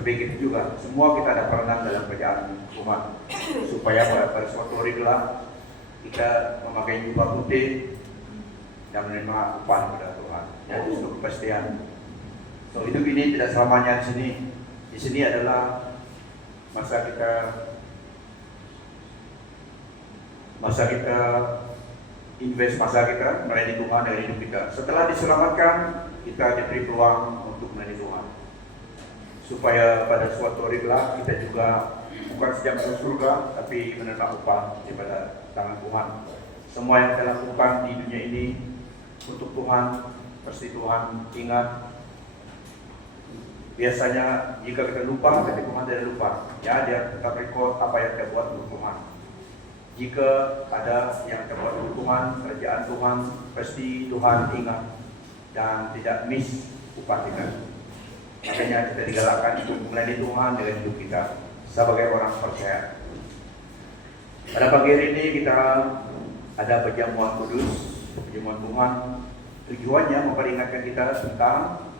begitu juga semua kita ada peranan dalam kerjaan umat, supaya pada suatu hari kelak kita memakai jubah putih dan menerima upah pada Tuhan. Ya, itu suatu kepastian. So hidup ini tidak selamanya di sini. Di sini adalah masa kita invest masa kita melayani Tuhan dengan hidup kita. Setelah diselamatkan, kita diberi peluang untuk melayani Tuhan, supaya pada suatu hari kelak kita juga bukan sejak masuk surga, tapi menerima upah daripada tangan Tuhan. Semua yang kita lakukan di dunia ini untuk Tuhan, pasti Tuhan ingat. Biasanya jika kita lupa, tapi Tuhan tidak lupa. Ya, Dia tetap rekod apa yang kita buat untuk Tuhan. Jika ada yang kita buat untuk Tuhan, kerajaan Tuhan, pasti Tuhan ingat dan tidak miss upah kita. Makanya kita digalakkan untuk melayani Tuhan dengan hidup kita sebagai orang percaya. Pada pagi hari ini kita ada perjamuan kudus, perjamuan Tuhan. Tujuannya memperingatkan kita tentang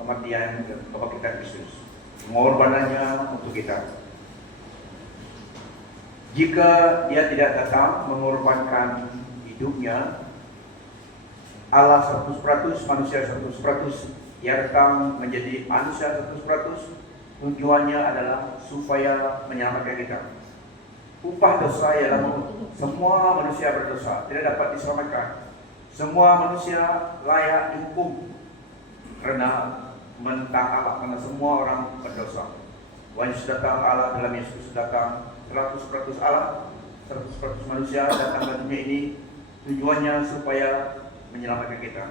kematian Bapa kita Kristus, pengorbanannya untuk kita. Jika Dia tidak datang mengorbankan hidupnya, Allah 100%, manusia 100%, Dia datang menjadi manusia 100%, tujuannya adalah supaya menyelamatkan kita. Upah dosa ialah semua manusia berdosa, tidak dapat diselamatkan. Semua manusia layak dihukum karena menentang Allah, karena semua orang berdosa. Yesus datang, Allah dalam Yesus datang 100% Allah, 100% manusia datang ke dunia ini. Tujuannya supaya menyelamatkan kita,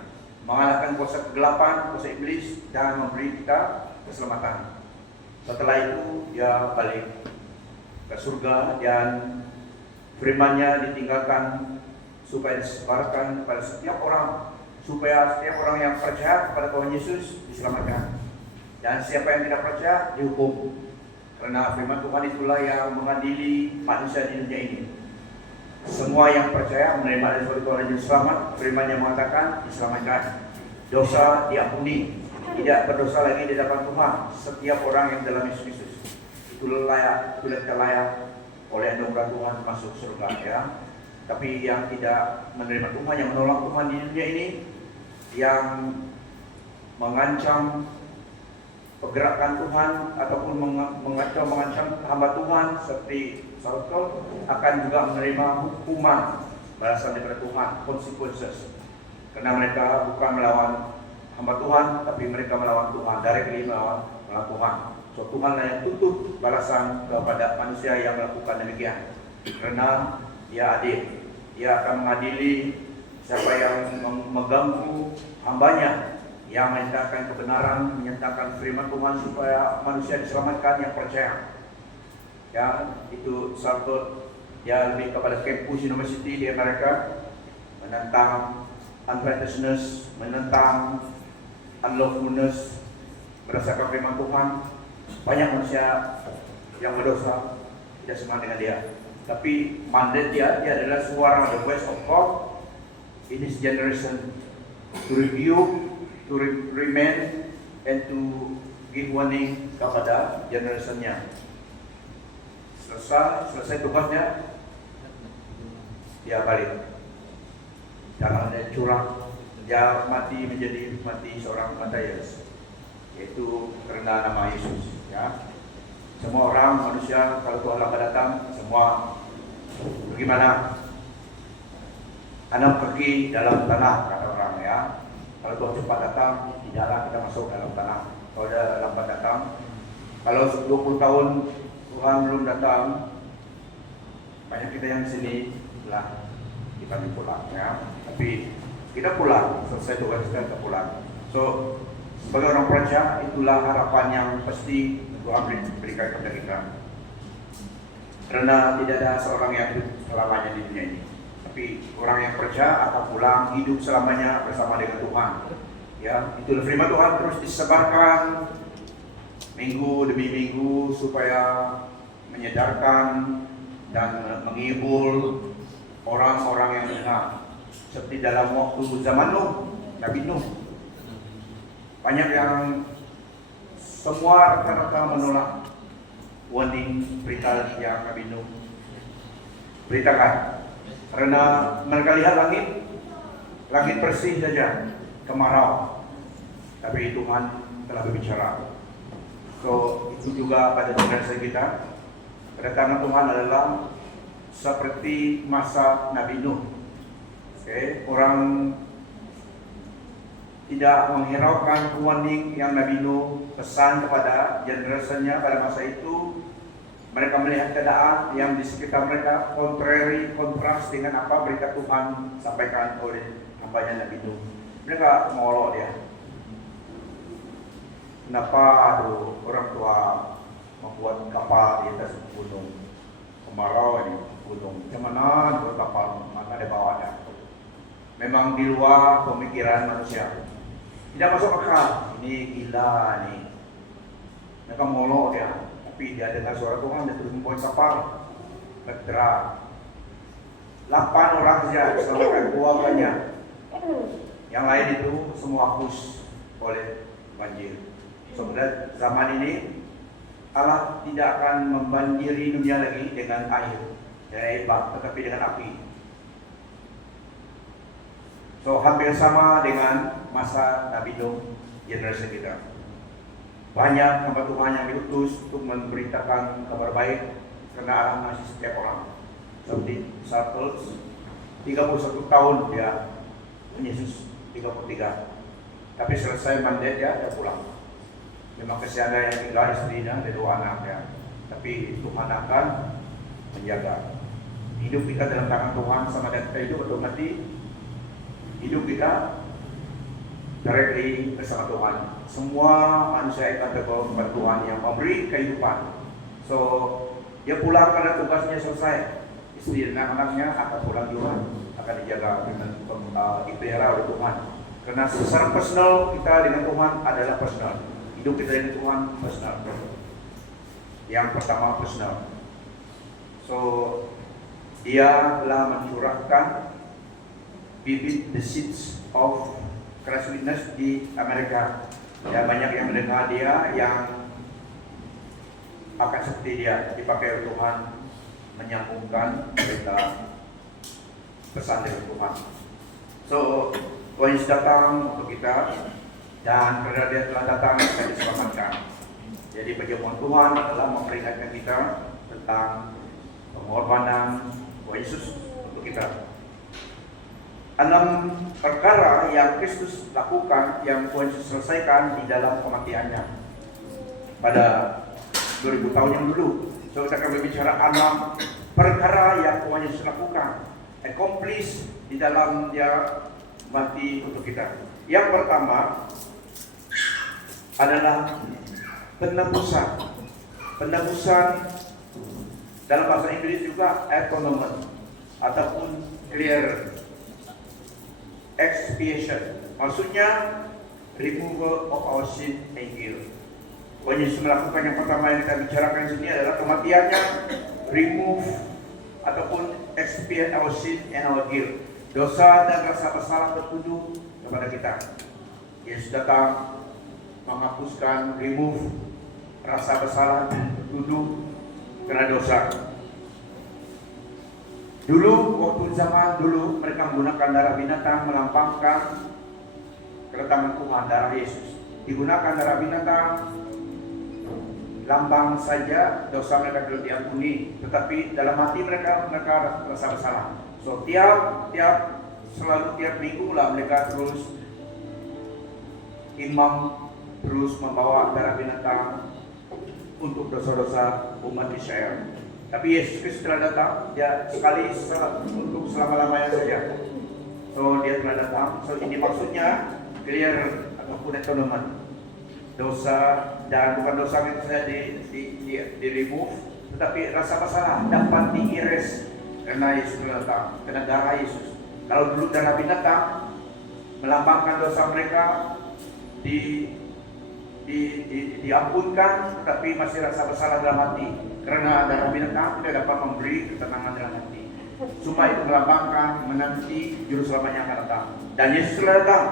mengalahkan kuasa kegelapan, kuasa iblis, dan memberi kita keselamatan. Setelah itu Dia balik ke surga dan firman-Nya ditinggalkan supaya disebarkan kepada setiap orang, supaya setiap orang yang percaya kepada Tuhan Yesus diselamatkan, dan siapa yang tidak percaya dihukum. Karena firman Tuhan itulah yang mengadili manusia di dunia ini. Semua yang percaya menerima dari Tuhan Yesus selamat. Firman-Nya mengatakan diselamatkan, dosa diampuni, tidak berdosa lagi di hadapan Tuhan. Setiap orang yang dalam Yesus Kristus itulah layak, kita layak oleh anugerah Tuhan masuk surga, ya. Tapi yang tidak menerima Tuhan, yang menolak Tuhan di dunia ini, yang mengancam pergerakan Tuhan ataupun mengancam hamba Tuhan seperti Saul, akan juga menerima hukuman balasan daripada Tuhan, consequences. Karena mereka bukan melawan hamba Tuhan, tapi mereka melawan Tuhan, directly melawan Tuhan. So Tuhan yang tutup balasan kepada manusia yang melakukan demikian. Karena Dia adil, Dia akan mengadili siapa yang mengganggu hambanya, yang menyatakan kebenaran, menyatakan firman Tuhan supaya manusia diselamatkan yang percaya. Ya, itu satu. Dia lebih kepada campus university di Amerika, menentang unrighteousness, menentang unlawfulness berdasarkan firman Tuhan. Banyak manusia yang berdosa, tidak semangat dengan Dia. Tapi mandat dia adalah suara the voice of God in His generation, to review, to remain, and to give warning kepada generation-nya. Selesai tugasnya, dia balik. Jangan ada curang, dia menjadi mati seorang Matius, yaitu karena nama Yesus. Ya, semua orang manusia kalau Tuhan lama datang, semua bagaimana? Tanam kaki dalam tanah, kata orang, ya. Kalau Tuhan cepat datang, tidaklah kita masuk dalam tanah. Kalau dia lambat datang, kalau 20 tahun Tuhan belum datang, banyak kita yang sini lah kita pulang, ya. Tapi kita pulang, selesai tugas kita pulang. So sebagai orang percaya, itulah harapan yang pasti Tuhan berikan kepada kita. Karena tidak ada seorang yang hidup selamanya di dunia ini. Tapi orang yang percaya akan pulang hidup selamanya bersama dengan Tuhan. Ya, itulah firman Tuhan terus disebarkan minggu demi minggu supaya menyadarkan dan menghibur orang-orang yang mendengar. Seperti dalam waktu zaman Nuh, Nabi Nuh. Banyak yang semua rata-rata menolak warning berita yang kami beritakan. Karena mereka lihat langit bersih saja, kemarau. Tapi Tuhan telah berbicara. So itu juga pada generasi kita. Kedatangan Tuhan adalah seperti masa Nabi Nuh. Orang tidak menghiraukan warning yang Nabi Nuh pesan kepada generasinya pada masa itu. Mereka melihat keadaan yang di sekitar mereka kontras dengan apa berita Tuhan sampaikan oleh hambanya Nabi Nuh. Mereka mengolok dia. Kenapa orang tua membuat kapal di atas gunung? Kemarau ini gunung. Mana buat kapal? Mana ada bawahnya? Memang di luar pemikiran manusia. Tidak masuk akal. Ini gila nih. Mereka mengolok dia. Tapi dia dengar suara Tuhan, dia terus membuat kapal. Bergerak. 8 orang saja selamatkan keluarganya. Yang lain itu semua hapus oleh banjir. Sebenarnya zaman ini Allah tidak akan membanjiri dunia lagi dengan air bah, tetapi dengan api. So hampir sama dengan masa Nabi Nuh generasi kita. Banyak hamba Tuhan yang diutus untuk memberitakan kabar baik karena Allah masih setiap orang. Seperti disciples 31 tahun dia Yesus 33. Tapi selesai mandat dia pulang. Memang kesiannya yang tinggal istrinya dan 2 anaknya. Tapi Tuhan akan menjaga. Hidup kita dalam tangan Tuhan sama dengan kita hidup atau mati. Hidup kita directly bersama Tuhan. Semua manusia akan terbawa kepada Tuhan yang memberi kehidupan. So dia pulang karena tugasnya selesai. Istri dan anak-anaknya akan pulang juga, akan dijaga dengan dipelihara oleh Tuhan. Karena secara personal kita dengan Tuhan adalah personal. Hidup kita dengan Tuhan personal. Yang pertama personal. So dia telah mencurahkan bibit the seeds of Christ Witness di Amerika. Ya, banyak yang mendengar dia yang akan seperti dia dipakai oleh Tuhan menyambungkan berita pesan dari Tuhan. So Tuhan Yesus datang untuk kita dan karena dia telah datang kita diselamatkan. Jadi perjamuan Tuhan adalah memperingatkan kita tentang pengorbanan Tuhan Yesus untuk kita. 6 perkara yang Kristus lakukan, yang Tuhan Yesus selesaikan di dalam kematiannya pada 2000 tahun yang dulu. So kita akan berbicara 6 perkara yang Tuhan Yesus lakukan, accomplish di dalam dia mati untuk kita. Yang pertama adalah penebusan. Penebusan dalam bahasa Inggris juga atonement ataupun clear expiation, maksudnya removal of our sin and guilt. Tuhan Yesus melakukan yang pertama yang kita bicarakan di sini adalah kematiannya, remove ataupun expiate our sin and our guilt, dosa dan rasa bersalah tertuduh kepada kita. Yesus datang menghapuskan, remove rasa bersalah tertuduh karena dosa. Dulu, waktu zaman dulu, mereka menggunakan darah binatang melambangkan kedatangan Tuhan, darah Yesus. Digunakan darah binatang, lambang saja, dosa mereka tidak diampuni. Tetapi dalam hati mereka rasa bersalah. So tiap minggu lah mereka terus, imam terus membawa darah binatang untuk dosa-dosa umat Israel. Tapi Yesus Kristus telah datang, dia sekali untuk selama-lamanya saja. So dia telah datang. So ini maksudnya clear ataupun atonement. Dosa dan bukan dosa yang saya di remove, tetapi rasa bersalah dapat diiris karena Yesus telah datang, karena darah Yesus. Kalau dulu darah binatang melambangkan dosa mereka diampunkan, tetapi masih rasa bersalah dalam hati. Karena darah binatang tidak dapat memberi ketenangan dalam hati. Semua itu melambangkan menanti juru selamatnya akan datang. Dan Yesus telah datang.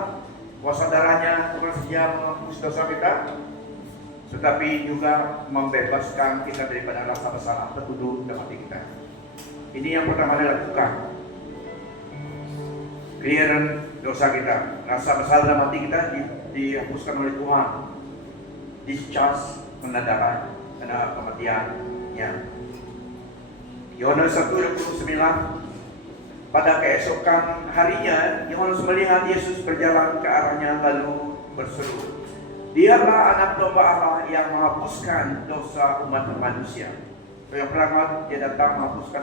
Kuasa darahnya bukan saja menghapus dosa kita, tetapi juga membebaskan kita daripada rasa bersalah tertuduh dalam hati kita. Ini yang pertama dilakukan. Clearance dosa kita, rasa bersalah dalam hati kita dihapuskan oleh Tuhan. Discharge mendadak karena kematiannya. Yohanes 1:29. Pada keesokan harinya, Yohanes melihat Yesus berjalan ke arahnya lalu berseru, "Dialah anak domba Allah yang menghapuskan dosa umat manusia." Yang pertama, dia datang menghapuskan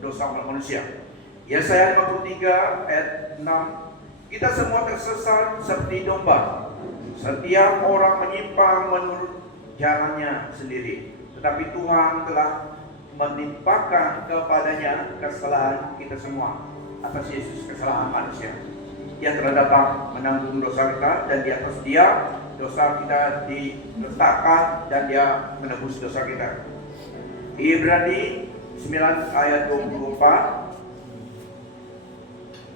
dosa umat manusia. Yesaya 53 ayat 6. Kita semua tersesat seperti domba. Setiap orang menyimpang menurut jalannya sendiri. Tetapi Tuhan telah menimpakan kepadanya kesalahan kita semua. Atas Yesus kesalahan manusia. Dia telah datang menanggung dosa kita, dan di atas dia dosa kita diletakkan dan dia menebus dosa kita. Ibrani 9 ayat 24.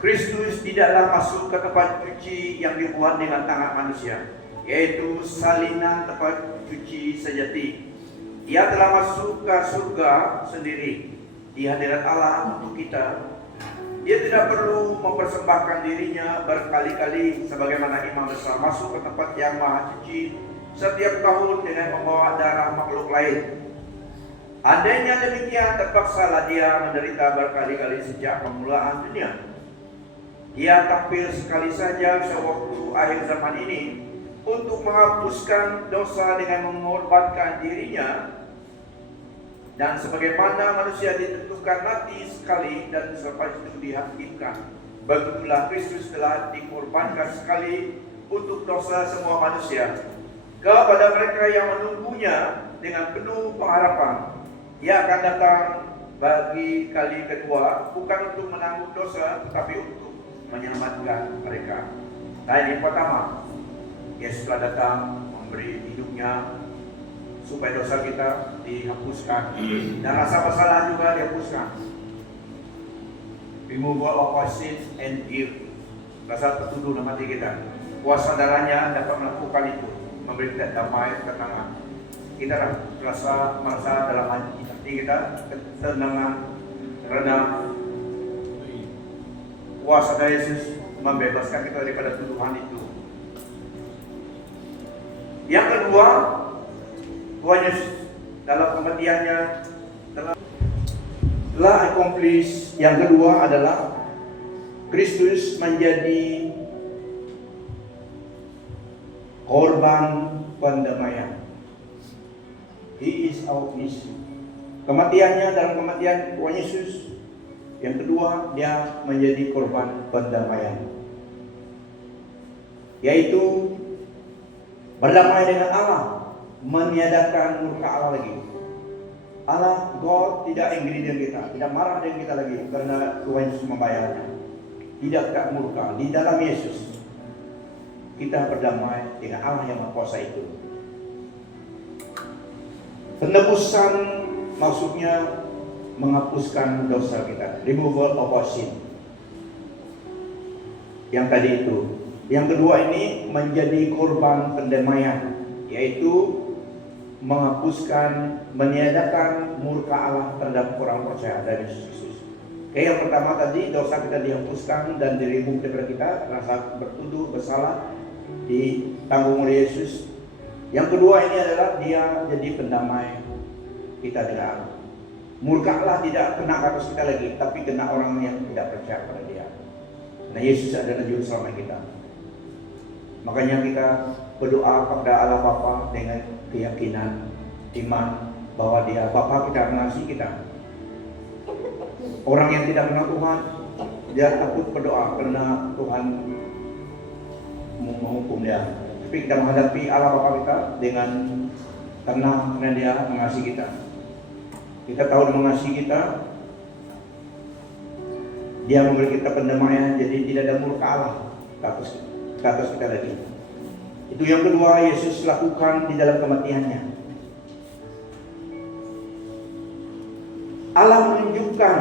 Kristus tidaklah masuk ke tempat cuci yang dibuat dengan tangan manusia, yaitu salinan tempat cuci sejati. Ia telah masuk ke surga sendiri di hadirat Allah untuk kita. Dia tidak perlu mempersembahkan dirinya berkali-kali sebagaimana imam besar masuk ke tempat yang maha suci setiap tahun dengan membawa darah makhluk lain. Andainya demikian, terpaksalah dia menderita berkali-kali sejak permulaan dunia. Dia tampil sekali saja sewaktu akhir zaman ini untuk menghapuskan dosa dengan mengorbankan dirinya. Dan sebagaimana manusia ditentukan mati sekali dan selepas itu dihakimkan, begitulah Kristus telah dikorbankan sekali untuk dosa semua manusia. Kepada mereka yang menunggunya dengan penuh pengharapan, Ia akan datang bagi kali kedua, bukan untuk menanggung dosa, tetapi untuk menyelamatkan mereka. Nah, ini pertama, Yesus telah datang memberi hidupnya supaya dosa kita dihapuskan dan rasa bersalah juga dihapuskan. Removal of sin and guilt, rasa tertuduh dalam hati kita. Kuasa darahnya dapat melakukan itu, memberi kita damai, ketenangan. Kita merasa dalam hati kita ketenangan karena kuasa dari Yesus membebaskan kita daripada tuduhan itu. Yang kedua, Tuhan Yesus dalam kematiannya telah accomplish. Yang kedua adalah Kristus menjadi korban pendamaian. He is our peace. Kematiannya, dalam kematian Tuhan Yesus, yang kedua, dia menjadi korban pendamaian, yaitu berdamai dengan Allah, meniadakan murka Allah lagi. Allah, God tidak angry dengan kita, tidak marah dengan kita lagi karena Tuhan Yesus membayarnya. Tidak murka. Di dalam Yesus kita berdamai dengan Allah yang Maha Kuasa itu. Penebusan maksudnya menghapuskan dosa kita, removal of sin. Yang tadi itu. Yang kedua ini menjadi korban pendamaian, yaitu menghapuskan, meniadakan murka Allah terhadap orang percaya dari Yesus Kristus. Oke, yang pertama tadi dosa kita dihapuskan dan diremove daripada kita, rasa bertuduh bersalah ditanggung oleh Yesus. Yang kedua ini adalah dia jadi pendamai kita dengan Allah. Murka Allah tidak kena atas kita lagi, tapi kena orang yang tidak percaya pada dia. Nah, Yesus adalah juru selamat kita. Makanya kita berdoa kepada Allah Bapa dengan keyakinan, iman bahwa dia Bapa kita mengasihi kita. Orang yang tidak kenal Tuhan, dia takut berdoa karena Tuhan menghukum dia. Tapi kita menghadapi Allah Bapa kita dengan tenang karena dia mengasihi kita. Kita tahu dia mengasihi kita, dia memberi kita pendamaian, jadi tidak ada murka Allah ke atas kita lagi. Itu yang kedua Yesus lakukan di dalam kematiannya. Allah menunjukkan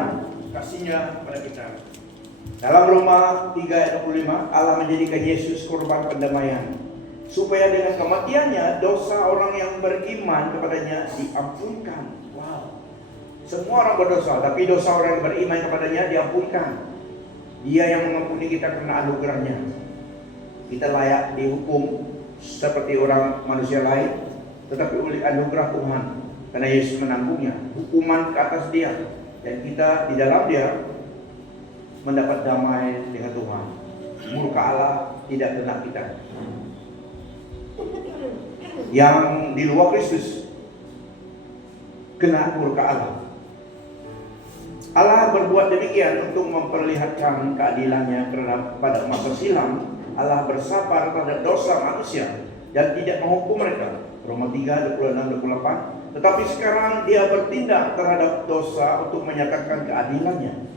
kasihnya kepada kita. Dalam Roma 3 ayat 25, Allah menjadikan Yesus korban pendamaian supaya dengan kematiannya dosa orang yang beriman kepadanya diampunkan. Wow. Semua orang berdosa, tapi dosa orang yang beriman kepadanya diampunkan. Dia yang mengampuni kita karena anugerahnya. Kita layak dihukum seperti orang manusia lain, tetapi oleh anugerah Tuhan, karena Yesus menanggungnya, hukuman ke atas dia, dan kita di dalam dia mendapat damai dengan Tuhan. Murka Allah tidak kena kita. Yang di luar Kristus kena murka Allah. Allah berbuat demikian untuk memperlihatkan keadilannya, karena pada masa silam Allah bersabar terhadap dosa manusia dan tidak menghukum mereka. Roma 3:26-28. Tetapi sekarang dia bertindak terhadap dosa untuk menyatakan keadilannya.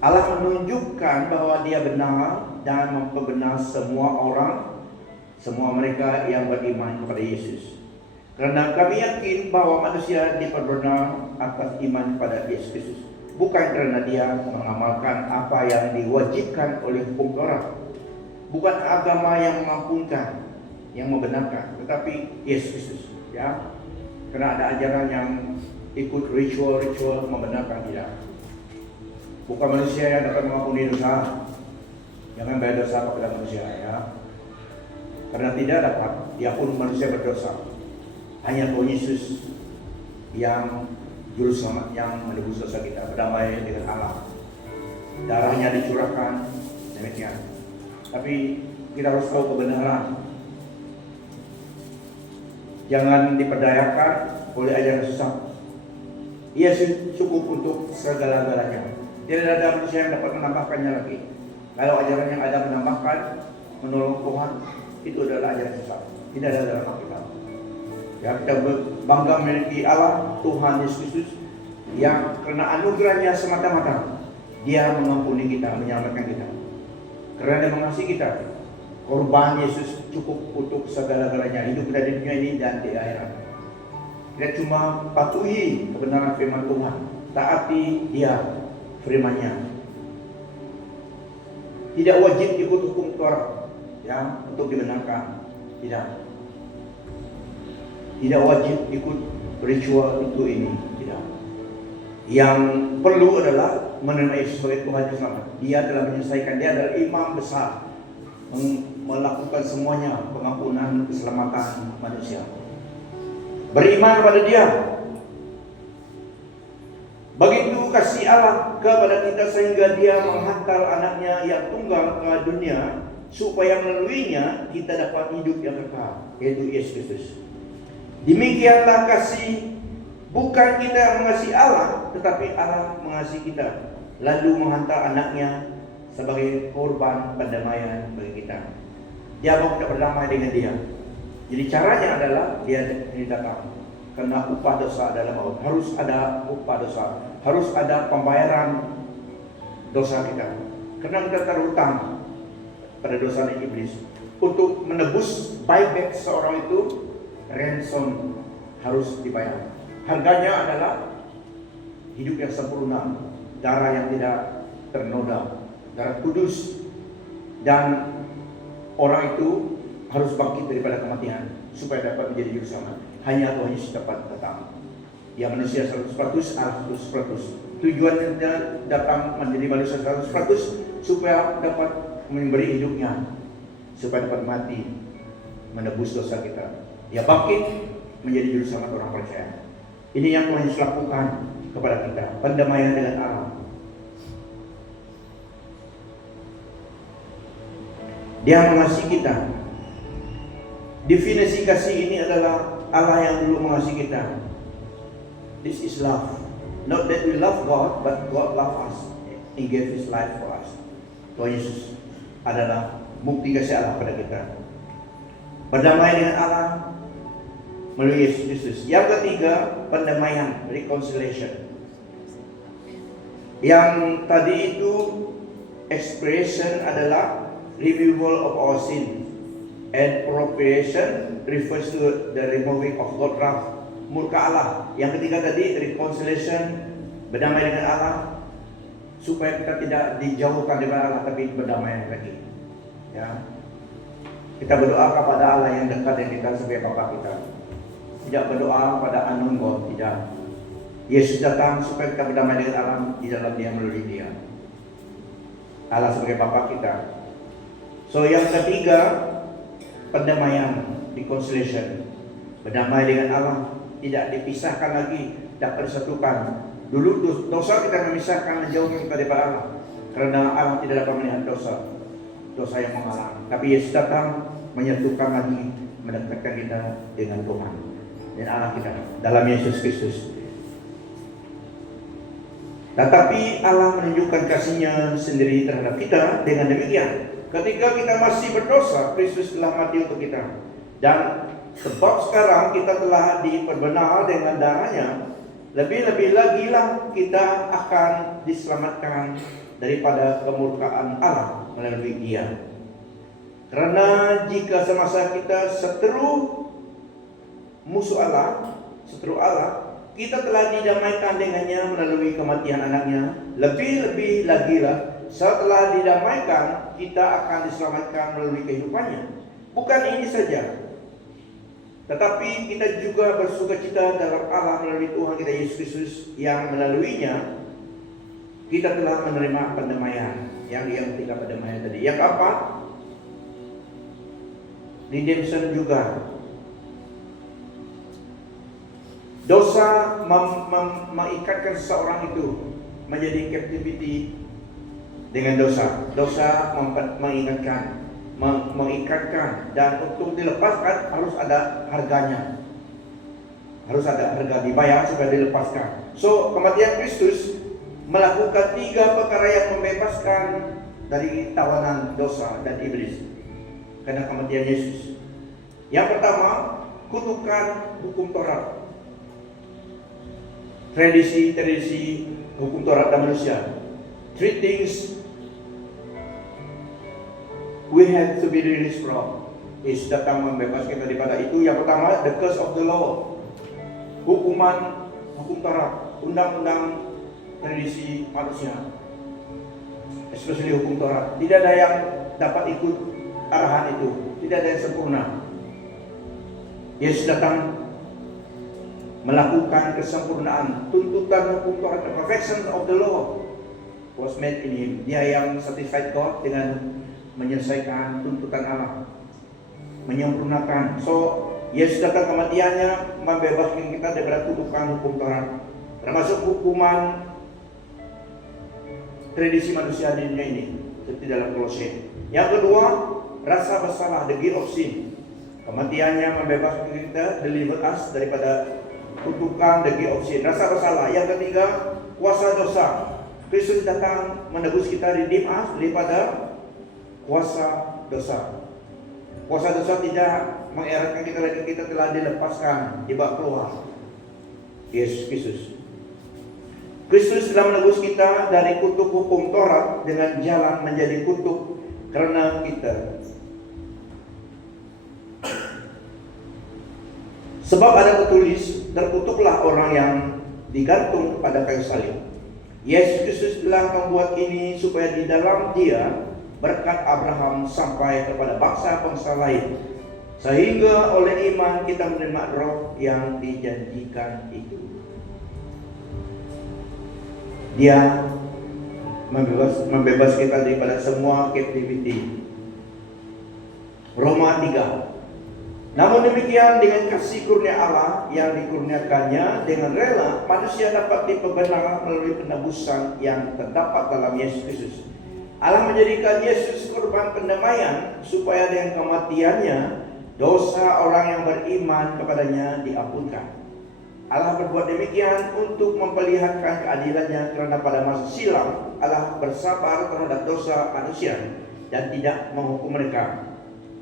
Allah menunjukkan bahwa dia benar dan memperbenar semua orang, semua mereka yang beriman kepada Yesus. Karena kami yakin bahwa manusia diperbenar atas iman pada Yesus Kristus, bukan karena dia mengamalkan apa yang diwajibkan oleh hukum Taurat. Bukan agama yang mengampunkan, yang membenarkan, tetapi Yesus Kristus. Ya, karena ada ajaran yang ikut ritual membenarkan, tidak. Bukan manusia yang dapat mengampuni dosa. Jangan bayar dosa kepada manusia, ya. Karena tidak dapat, dia pun manusia berdosa. Hanya Tuhan Yesus yang juru selamat, yang menebus dosa kita, berdamai dengan Allah. Darahnya dicurahkan, demikian. Tapi kita harus tahu kebenaran. Jangan diperdayakan oleh ajaran sesat. Ia cukup untuk segala-galanya. Tidak ada manusia yang dapat menambahkannya lagi. Kalau ajaran yang ada menambahkan, menolong Tuhan, itu adalah ajaran sesat. Tidak ada dalam Alkitab. Ya, kita bangga memiliki Allah, Tuhan Yesus Kristus, yang karena anugerahnya semata-mata Dia mengampuni kita, menyelamatkan kita. Karena Dia mengasihi kita. Korban Yesus cukup untuk segala-galanya, hidup kita di dunia ini dan di akhirat. Kita cuma patuhi kebenaran firman Tuhan, taati Dia, firman-Nya. Tidak wajib ikut hukum Taurat, ya, untuk dibenarkan. Tidak wajib ikut ritual itu ini, tidak. Yang perlu adalah menerima Yesus sebagai Tuhan dan Selamat. Dia telah menyelesaikan, dia adalah imam besar, melakukan semuanya, pengampunan, keselamatan manusia. Beriman kepada Dia. Begitu kasih Allah kepada kita sehingga Dia menghantar anaknya yang tunggal ke dunia, supaya melaluinya kita dapat hidup yang kekal, yaitu Yesus Kristus. Demikianlah kasih, bukan kita mengasihi Allah, tetapi Allah mengasihi kita, lalu menghantar anaknya sebagai korban pendamaian bagi kita. Dia mau kita berdamai dengan Dia. Jadi caranya adalah Dia datang. Karena upah dosa adalah maut. Harus ada upah dosa. Harus ada pembayaran dosa kita. Karena kita terhutang pada dosa iblis. Untuk menebus buyback seorang itu, ransom harus dibayar. Harganya adalah hidup yang sempurna, darah yang tidak ternoda, darah kudus, dan orang itu harus bangkit daripada kematian supaya dapat menjadi juru selamat. Hanya Tuhan Yesus dapat datang. Dia manusia 100%, Allah 100%. Tujuannya datang menjadi manusia 100% supaya dapat memberi hidupnya, supaya dapat mati, menebus dosa kita. Dia bangkit menjadi juru selamat orang percaya. Ini yang Tuhan Yesus lakukan kepada kita, pendamaian dengan Allah. Dia mengasihi kita. Definisi kasih ini adalah Allah yang dulu mengasihi kita. This is love. Not that we love God, but God love us. He gave His life for us. Tuhan Yesus adalah bukti kasih Allah pada kita. Berdamai dengan Allah melalui Yesus Kristus. Yang ketiga, pendamaian, reconciliation. Yang tadi itu expression adalah removal of our sin, and propitiation refers to the removing of God's wrath, murka Allah. Yang ketiga tadi reconciliation, berdamai dengan Allah, supaya kita tidak dijauhkan dari Allah tapi berdamai lagi. Ya. Kita berdoa kepada Allah yang dekat dengan kita sebagai Bapa kita. Tidak berdoa pada unknown God, tidak. Yesus datang supaya kita berdamai dengan Allah di dalam Dia, melalui Dia. Allah sebagai Bapa kita. So yang ketiga, pendamaian, reconciliation. Berdamai dengan Allah, tidak dipisahkan lagi, dapat disatukan. Dulu dosa kita memisahkan, menjauhkan kita daripada Allah, karena Allah tidak dapat melihat dosa yang menghalang. Tapi Yesus datang menyatukan lagi, mendekatkan kita dengan Tuhan dan Allah kita dalam Yesus Kristus. Tetapi Allah menunjukkan kasih-Nya sendiri terhadap kita dengan demikian. Ketika kita masih berdosa, Kristus telah mati untuk kita. Dan sebab sekarang kita telah diperbenar dengan darah-Nya, lebih-lebih lagi lah kita akan diselamatkan daripada kemurkaan Allah melalui Dia. Karena jika semasa kita musuh Allah, kita telah didamaikan dengannya melalui kematian anaknya, lebih-lebih lagi lah setelah didamaikan, kita akan diselamatkan melalui kehidupannya. Bukan ini saja, tetapi kita juga bersukacita dalam Allah melalui Tuhan kita Yesus Kristus, yang melaluinya kita telah menerima pendamaian. Yang ketiga, pendamaian tadi. Yang keempat, redemption juga. Dosa mengikatkan seseorang itu menjadi captivity dengan dosa. Dosa mengikatkan, dan untuk dilepaskan harus ada harganya. Harus ada harga dibayar supaya dilepaskan. So, kematian Kristus melakukan 3 perkara yang membebaskan dari tawanan dosa dan iblis. Karena kematian Yesus. Yang pertama, kutukan hukum Taurat. Tradisi hukum Taurat dan manusia. 3 things we have to be released from. Yesus datang membebaskan daripada itu. Yang pertama, the curse of the law. Hukum Taurat, undang-undang tradisi manusia, especially hukum Taurat. Tidak ada yang dapat ikut arahan itu. Tidak ada yang sempurna. Yesus datang melakukan kesempurnaan. Tuntutan hukum Taurat, the perfection of the law was made in Him. Dia yang satisfied God dengan menyelesaikan tuntutan Allah, menyempurnakan. So, Yesus datang kematiannya membebaskan kita daripada tuntutan hukum Taurat, termasuk hukuman tradisi manusia di dunia ini, seperti dalam Kolose. Yang kedua, rasa bersalah, the guilt of sin. Kematiannya membebaskan kita, deliver us daripada kutukan, the guilt of sin, rasa bersalah. Yang ketiga, kuasa dosa. Kristus datang menebus kita, redeem us daripada kuasa dosa. Kuasa dosa tidak mengeratkan kita lagi, kita telah dilepaskan, dibawa keluar. Yesus Kristus. Kristus telah menebus kita dari kutuk hukum Taurat dengan jalan menjadi kutuk karena kita. Sebab ada tertulis, terkutuklah orang yang digantung pada kayu salib. Yesus Kristus telah membuat ini supaya di dalam Dia berkat Abraham sampai kepada bangsa-bangsa lain, sehingga oleh iman kita menerima roh yang dijanjikan itu. Dia membebas kita daripada semua captivity. Roma 3. Namun demikian, dengan kasih kurnia Allah yang dikurniakannya dengan rela, manusia dapat diperbenar melalui penebusan yang terdapat dalam Yesus Kristus. Allah menjadikan Yesus korban pendamaian supaya dengan kematiannya dosa orang yang beriman kepadanya diampunkan. Allah berbuat demikian untuk memperlihatkan keadilannya, karena pada masa silam Allah bersabar terhadap dosa manusia dan tidak menghukum mereka.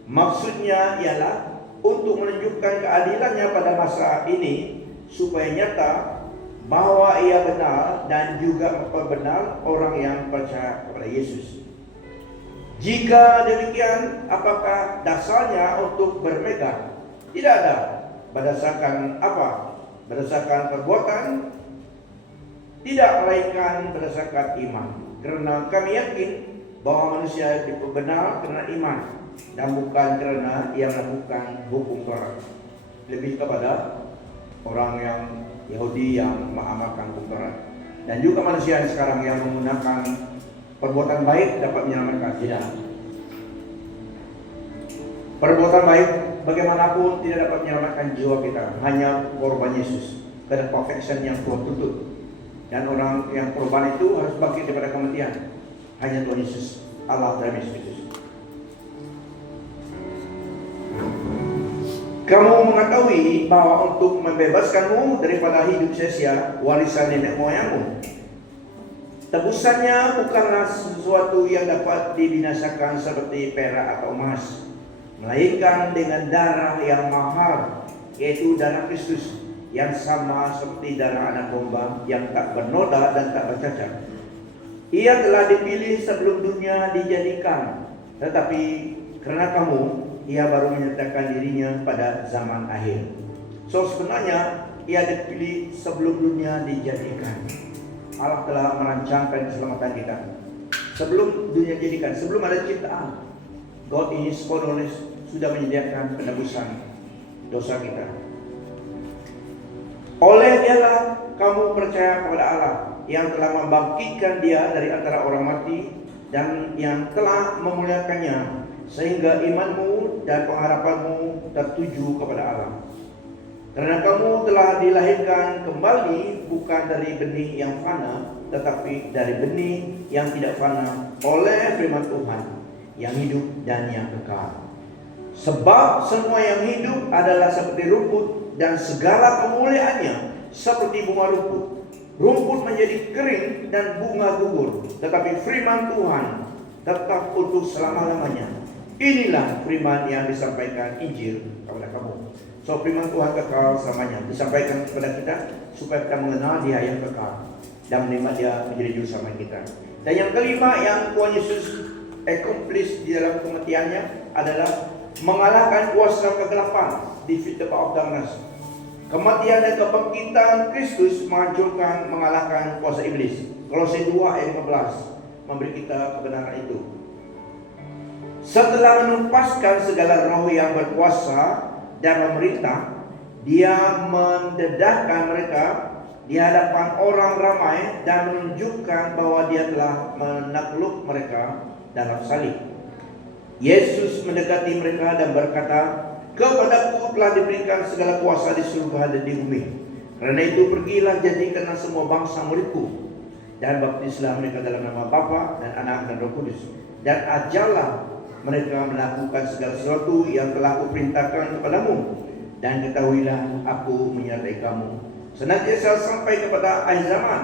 Maksudnya ialah untuk menunjukkan keadilannya pada masa ini, supaya nyata bahwa Ia benar dan juga memperbenar orang yang percaya kepada Yesus. Jika demikian, apakah dasarnya untuk bermegah? Tidak ada. Berdasarkan apa? Berdasarkan perbuatan? Tidak, melainkan berdasarkan iman. Karena kami yakin bahwa manusia diperbenar karena iman. dan bukan karena ia melakukan hukum Taurat. Lebih kepada orang yang Yahudi yang mengamalkan hukum Taurat. Dan juga manusia yang sekarang yang menggunakan perbuatan baik dapat menyelamatkan. Tidak. Perbuatan baik bagaimanapun tidak dapat menyelamatkan jiwa kita. Hanya korban Yesus. Karena perfection yang Tuhan tuntut. Dan orang yang korban itu harus bangkit daripada kematian. Hanya Tuhan Yesus, Allah dalam Yesus. Kamu mengetahui bahwa untuk membebaskanmu daripada hidup sia-sia warisan nenek moyangmu, tebusannya bukanlah sesuatu yang dapat dibinasakan seperti perak atau emas, melainkan dengan darah yang mahal, yaitu darah Kristus, yang sama seperti darah anak domba yang tak bernoda dan tak bercacat. Ia telah dipilih sebelum dunia dijadikan, tetapi karena kamu, ia baru menyatakan dirinya pada zaman akhir. So sebenarnya ia dipilih sebelum dunia dijadikan. Allah telah merancangkan keselamatan kita sebelum dunia dijadikan, sebelum ada ciptaan. God in His foreknowledge sudah menyediakan penebusan dosa kita. Oleh Dialah kamu percaya kepada Allah yang telah membangkitkan Dia dari antara orang mati dan yang telah memuliakannya, sehingga imanmu dan pengharapanmu tertuju kepada Allah. Karena kamu telah dilahirkan kembali bukan dari benih yang fana, tetapi dari benih yang tidak fana oleh firman Tuhan yang hidup dan yang kekal. Sebab semua yang hidup adalah seperti rumput, dan segala kemuliaannya seperti bunga rumput. Rumput menjadi kering dan bunga gugur, tetapi firman Tuhan tetap untuk selama-lamanya. Inilah firman yang disampaikan Injil kepada kamu. So firman Tuhan kekal selamanya, disampaikan kepada kita supaya kita mengenal Dia yang kekal dan menerima Dia menjadi juru selamat kita. Dan yang kelima yang Tuhan Yesus accomplish di dalam kematiannya adalah mengalahkan kuasa kegelapan, defeat the power of darkness. Kematian dan kebangkitan Kristus menghancurkan, mengalahkan kuasa iblis. Kolose 2 ayat 15 memberi kita kebenaran itu. Setelah menumpaskan segala roh yang berkuasa dan memerintah, Dia mendedahkan mereka di hadapan orang ramai dan menunjukkan bahwa Dia telah menakluk mereka dalam salib. Yesus mendekati mereka dan berkata, "Kepadaku telah diberikan segala kuasa di surga dan di bumi. Karena itu pergilah jadikanlah semua bangsa muridku, dan baptislah mereka dalam nama Bapa dan Anak dan Roh Kudus, dan ajarlah mereka melakukan segala sesuatu yang telah kuperintahkan kepadamu, dan ketahuilah aku menyertai kamu senantiasa sampai kepada akhir zaman."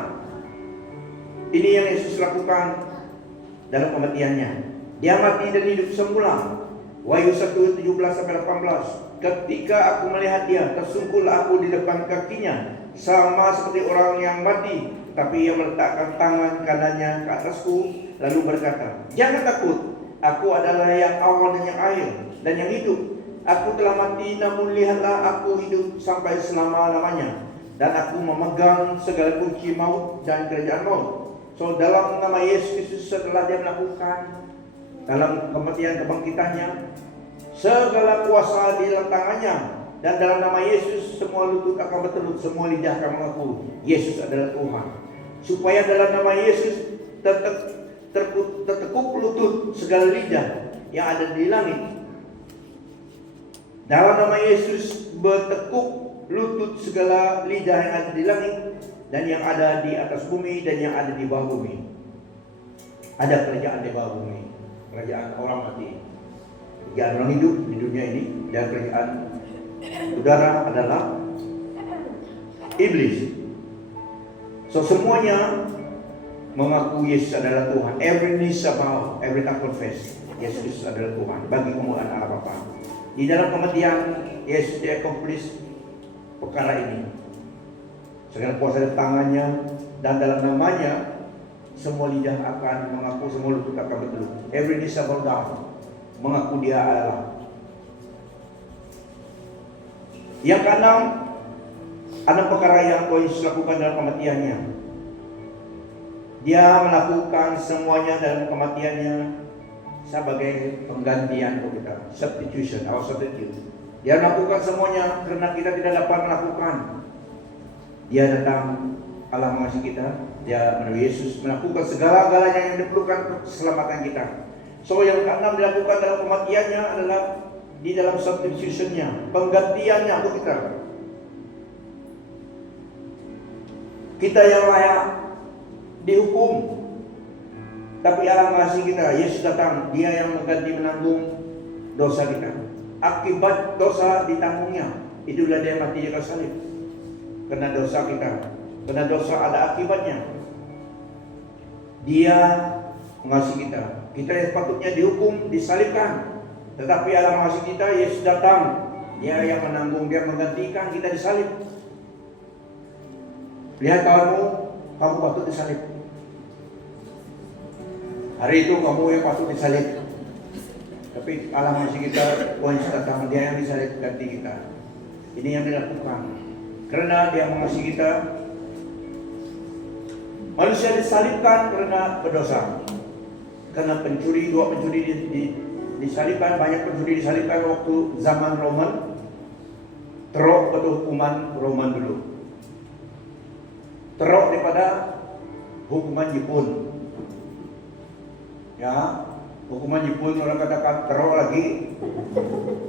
Ini yang Yesus lakukan dalam kematiannya. Dia mati dan hidup semula. Wahyu 1:17-18. Ketika aku melihat Dia, tersungkurlah aku di depan kakinya, sama seperti orang yang mati. Tapi Ia meletakkan tangan kanannya ke atasku, lalu berkata, "Jangan takut, aku adalah yang awal dan yang akhir dan yang hidup. Aku telah mati, namun lihatlah aku hidup sampai selama-lamanya, dan aku memegang segala kunci maut dan kerajaan maut." So dalam nama Yesus Kristus, setelah Dia melakukan dalam kematian kebangkitannya, segala kuasa di dalam tangannya, dan dalam nama Yesus semua lutut akan bertelut, semua lidah akan mengaku Yesus adalah Tuhan. Supaya dalam nama Yesus tertekuk lutut segala lidah yang ada di langit. Dalam nama Yesus bertekuk lutut segala lidah yang ada di langit dan yang ada di atas bumi dan yang ada di bawah bumi. Ada kerajaan di bawah bumi, kerajaan orang mati, kerajaan orang hidup di dunia ini, dan kerajaan udara adalah iblis. So semuanya mengaku Yesus adalah Tuhan. Every knee shall bow, every tongue confess Yesus adalah Tuhan, bagi kemuliaan Allah Bapa. Di dalam kematian Yesus accomplish perkara ini. Segala kuasa di tangannya, dan dalam namanya semua lidah akan mengaku, semua lutut akan bertelut. Every knee shall bow down, mengaku Dia adalah. Yang keenam, ada perkara yang Tuhan Yesus lakukan dalam kematiannya. Dia melakukan semuanya dalam kematiannya sebagai penggantian untuk kita, substitution, our substitute. Dia melakukan semuanya karena kita tidak dapat melakukan. Dia datang, Allah mengasihi kita, dia melalui Yesus melakukan segala-galanya yang diperlukan untuk keselamatan kita. So yang keenam dilakukan dalam kematiannya adalah di dalam substitutionnya, penggantiannya untuk kita. Kita yang layak dihukum, tapi Allah mengasihi kita. Yesus datang, dia yang mengganti menanggung dosa kita. Akibat dosa ditanggungnya, itulah dia mati di kayu salib. Karena dosa kita, karena dosa ada akibatnya. Dia mengasihi kita. Kita yang sepatutnya dihukum, disalibkan. Tetapi Allah mengasihi kita, Yesus datang, dia yang menanggung, dia menggantikan kita disalib. Lihat kawanmu, kamu patut disalib. Hari itu kamu yang patut disalib. Tapi Allah mengasihi kita, Tuhan Yesus datang, dia yang disalib ganti kita. Ini yang dilakukan. Karena dia mengasihi kita. Manusia disalibkan karena berdosa. Karena pencuri, dua pencuri disalibkan, banyak pencuri disalibkan waktu zaman Roman. Teruk pada hukuman Roman dulu. Teruk daripada hukuman Jepun. Ya, hukuman Jepun orang katakan teruk lagi.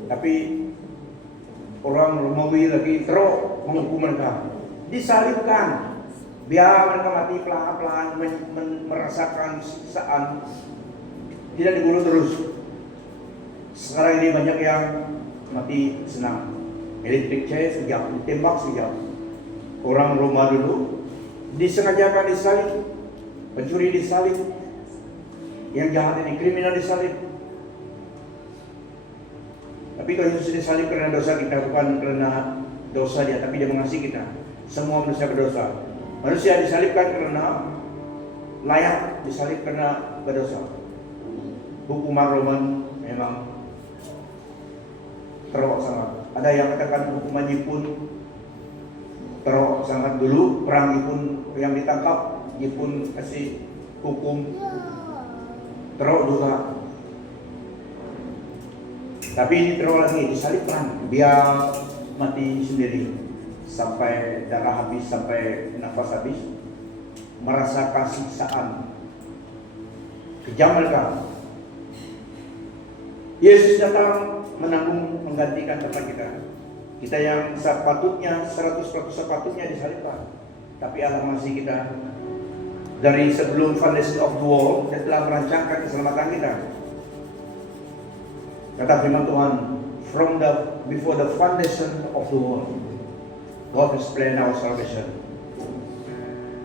Tapi orang Romawi lagi teruk menghukum mereka. Disalibkan. Biar mereka mati pelan-pelan, merasakan siksaan, tidak dibunuh terus. Sekarang ini banyak yang mati senang, elektrik chair sekejap, ditembak sekejap. Orang Roma dulu disengajakan disalib, pencuri disalib, yang jahat ini kriminal disalib. Tapi Tuhan Yesus disalib karena dosa kita, bukan karena dosa dia, tapi dia mengasihi kita. Semua manusia berdosa. Manusia disalibkan karena layak, disalib karena berdosa. Hukuman Roman memang teruk sangat. Ada yang katakan hukuman Jepun teruk sangat dulu. Perang Jepun yang ditangkap, Jepun kasih hukum teruk juga. Tapi ini teruk lagi, disalibkan, biar mati sendiri. Sampai darah habis, sampai nafas habis, merasakan siksaan. Kejam mereka. Yesus datang menanggung, menggantikan tempat kita. Kita yang sepatutnya 100% sepatutnya disalibkan. Tapi Allah masih kita dari sebelum foundation of the world, dia telah merancangkan keselamatan kita. Kata firman Tuhan, before the foundation of the world, God has planned our salvation.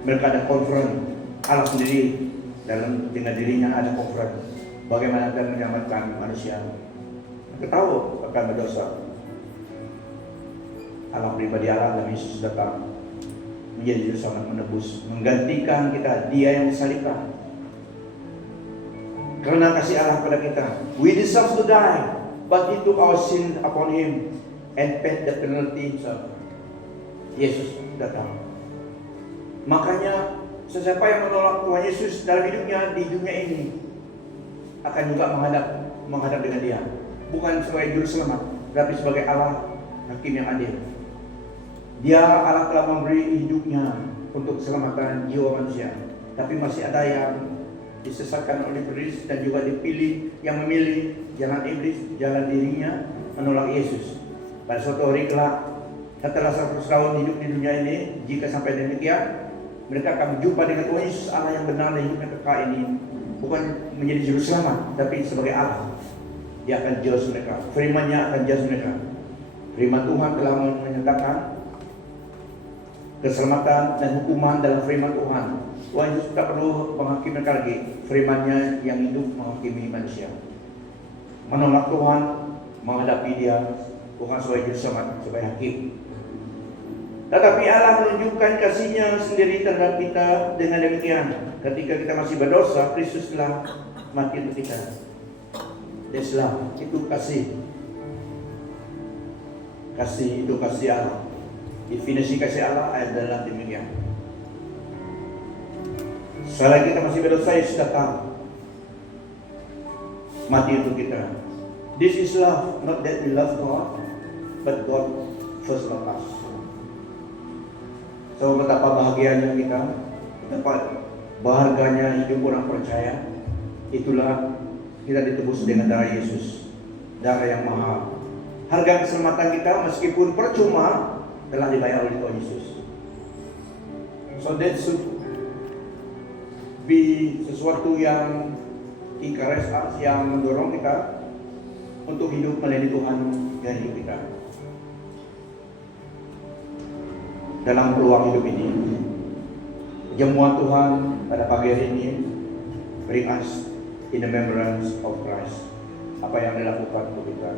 Mereka ada conference, Allah sendiri dengan dirinya ada conference. Bagaimana akan menyelamatkan manusia? Mereka tahu akan berdosa. Allah pribadi Allah dan Yesus datang menjadi juru selamat, menebus, menggantikan kita. Dia yang disalibkan. Karena kasih Allah pada kita, we deserve to die, but He took our sin upon Him and paid the penalty Himself. Yesus datang. Makanya sesiapa yang menolak Tuhan Yesus dalam hidupnya di dunia ini akan juga menghadap dengan Dia, bukan sebagai juru selamat, tapi sebagai Allah Hakim yang adil. Dia Allah telah memberi hidupnya untuk keselamatan jiwa manusia, tapi masih ada yang disesatkan oleh iblis dan juga dipilih yang memilih jalan iblis, jalan dirinya menolak Yesus. Pada suatu hari kelak, setelah 100 tahun hidup di dunia ini, jika sampai demikian, mereka akan berjumpa dengan Tuhan Yesus, Allah yang benar dan hidupnya kekal ini, bukan menjadi juru selamat, tapi sebagai Allah. Dia akan judge mereka, firman-Nya akan judge mereka. Firman Tuhan telah menyatakan keselamatan dan hukuman dalam firman Tuhan. Tuhan Yesus tak perlu menghakimi mereka lagi, firman-Nya yang hidup menghakimi manusia. Menolak Tuhan, menghadapi Dia, bukan sebagai juru selamat, sebagai hakim. Tetapi Allah menunjukkan kasih-Nya sendiri terhadap kita dengan demikian. Ketika kita masih berdosa, Kristus telah mati untuk kita. Islam itu kasih. Kasih itu kasih Allah. Definisi kasih Allah adalah demikian. Selagi kita masih berdosa, Yesus datang mati untuk kita. This is love, not that we love God, but God first loved us. So betapa bahagianya kita, betapa berharganya hidup orang percaya. Itulah kita ditebus dengan darah Yesus, darah yang mahal. Harga keselamatan kita meskipun percuma telah dibayar oleh Tuhan Yesus. So that should be sesuatu yang encourage us, yang mendorong kita untuk hidup melayani Tuhan dari hidup kita. Dalam peluang hidup ini, jamuan Tuhan pada pagi hari ini bring us in the remembrance of Christ. Apa yang dilakukan untuk kita.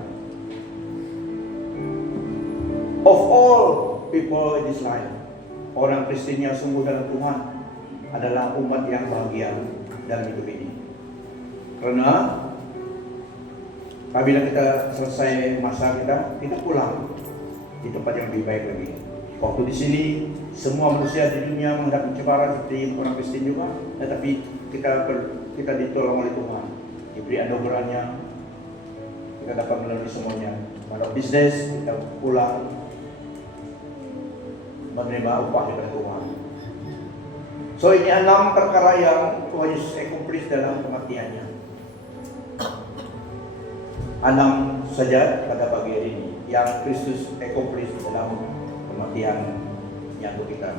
Of all people in this life, orang Kristen yang sungguh dalam Tuhan adalah umat yang bahagia dalam hidup ini. Karena apabila kita selesai masa kita pulang di tempat yang lebih baik lagi. Waktu di sini semua manusia di dunia menghadapi cobaan seperti orang Kristen juga, tetapi kita ditolong oleh Tuhan, diberi anugerahnya, kita dapat melalui semuanya. Pada bisnis kita pulang menerima upah dari Tuhan. So ini 6 perkara yang Tuhan Yesus accomplish dalam kematiannya. 6 saja pada pagi hari ini yang Kristus accomplish dalam kematian yang untuk kita.